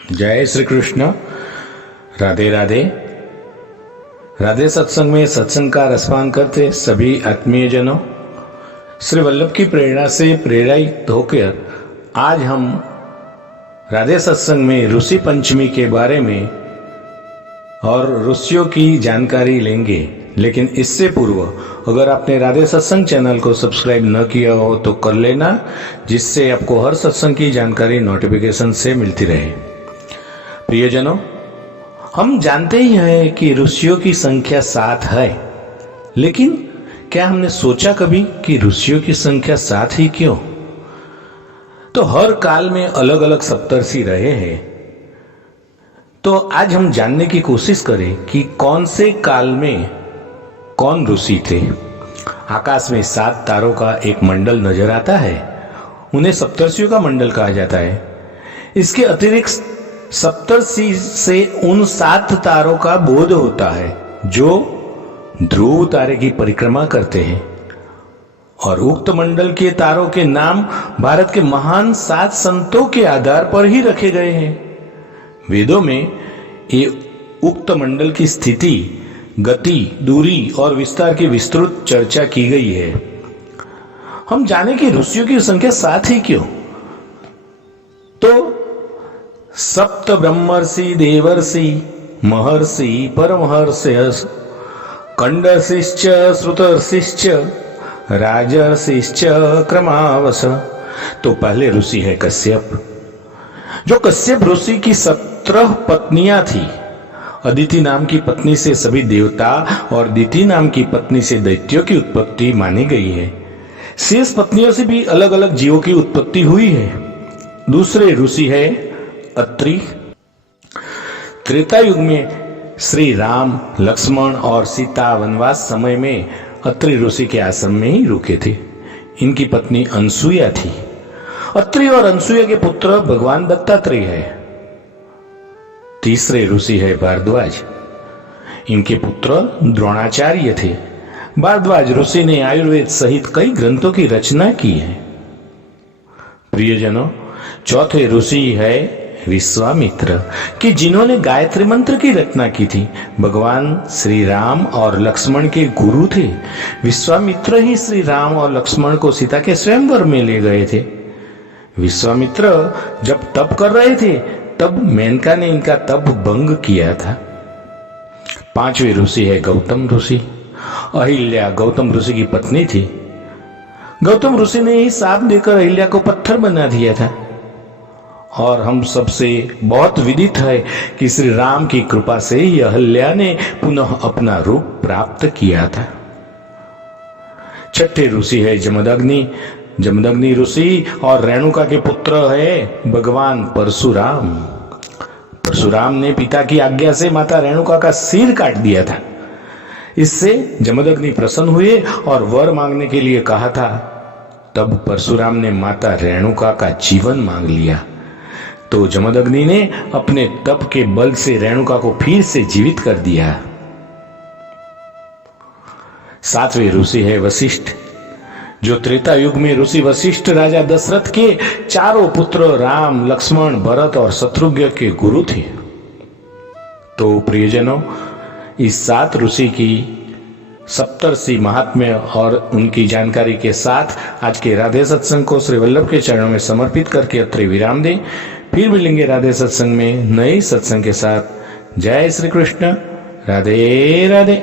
जय श्री कृष्ण। राधे राधे। राधे सत्संग में सत्संग का रसपान करते सभी आत्मीय जनों, श्री वल्लभ की प्रेरणा से प्रेरित होकर आज हम राधे सत्संग में ऋषि पंचमी के बारे में और ऋषियों की जानकारी लेंगे। लेकिन इससे पूर्व अगर आपने राधे सत्संग चैनल को सब्सक्राइब न किया हो तो कर लेना, जिससे आपको हर सत्संग की जानकारी नोटिफिकेशन से मिलती रहे। प्रियजनों, हम जानते ही हैं कि ऋषियों की संख्या 7 है, लेकिन क्या हमने सोचा कभी कि ऋषियों की संख्या 7 ही क्यों? तो हर काल में अलग अलग सप्तर्षि रहे हैं। तो आज हम जानने की कोशिश करें कि कौन से काल में कौन ऋषि थे। आकाश में 7 तारों का एक मंडल नजर आता है, उन्हें सप्तर्षियों का मंडल कहा जाता है। इसके अतिरिक्त सप्तर्षि से उन 7 तारों का बोध होता है जो ध्रुव तारे की परिक्रमा करते हैं, और उक्त मंडल के तारों के नाम भारत के महान 7 संतों के आधार पर ही रखे गए हैं। वेदों में ये उक्त मंडल की स्थिति, गति, दूरी और विस्तार की विस्तृत चर्चा की गई है। हम जाने कि ऋषियों की संख्या 7 ही क्यों? तो सप्त ब्रह्मर्षि देवर्षि महर्षि परमहर्षयः खंडर्षिश्च श्रुतर्षिश्च राजर्षिश्च क्रमावश। तो पहले ऋषि है कश्यप। जो कश्यप ऋषि की 17 पत्नियां थी। अदिति नाम की पत्नी से सभी देवता और दिति नाम की पत्नी से दैत्यों की उत्पत्ति मानी गई है। शेष पत्नियों से भी अलग अलग जीवों की उत्पत्ति हुई है। दूसरे ऋषि है अत्रि। त्रेता युग में श्री राम, लक्ष्मण और सीता वनवास समय में अत्रि ऋषि के आश्रम में ही रुके थे। इनकी पत्नी अनसुया थी। अत्रि और अनसुया के पुत्र भगवान दत्तात्रेय है। तीसरे ऋषि है भारद्वाज। इनके पुत्र द्रोणाचार्य थे। भारद्वाज ऋषि ने आयुर्वेद सहित कई ग्रंथों की रचना की है। प्रियजनों, चौथे ऋषि है विश्वामित्र, कि जिन्होंने गायत्री मंत्र की रचना की थी। भगवान श्री राम और लक्ष्मण के गुरु थे। विश्वामित्र ही श्री राम और लक्ष्मण को सीता के स्वयंवर में ले गए थे। विश्वामित्र जब तप कर रहे थे तब मेनका ने इनका तप भंग किया था। पांचवें ऋषि है गौतम ऋषि। अहिल्या गौतम ऋषि की पत्नी थी। गौतम ऋषि ने ही शाप देकर अहिल्या को पत्थर बना दिया था। और हम सबसे बहुत विदित है कि श्री राम की कृपा से ही अहिल्या ने पुनः अपना रूप प्राप्त किया था। छठे ऋषि है जमदग्नि। जमदग्नि ऋषि और रेणुका के पुत्र है भगवान परशुराम। परशुराम ने पिता की आज्ञा से माता रेणुका का सिर काट दिया था। इससे जमदग्नि प्रसन्न हुए और वर मांगने के लिए कहा था। तब परशुराम ने माता रेणुका का जीवन मांग लिया। तो जमदग्नि ने अपने तप के बल से रेणुका को फिर से जीवित कर दिया। सातवें ऋषि है वशिष्ठ, जो त्रेता युग में ऋषि वशिष्ठ राजा दशरथ के चारों पुत्र राम, लक्ष्मण, भरत और शत्रुघ्न के गुरु थे। तो प्रियजनों, इस 7 ऋषि की सप्तर्षि महात्म्य और उनकी जानकारी के साथ आज के राधे सत्संग को श्री वल्लभ के चरणों में समर्पित करके अत्र विराम दें। फिर मिलेंगे राधे सत्संग में नए सत्संग के साथ। जय श्री कृष्ण। राधे राधे।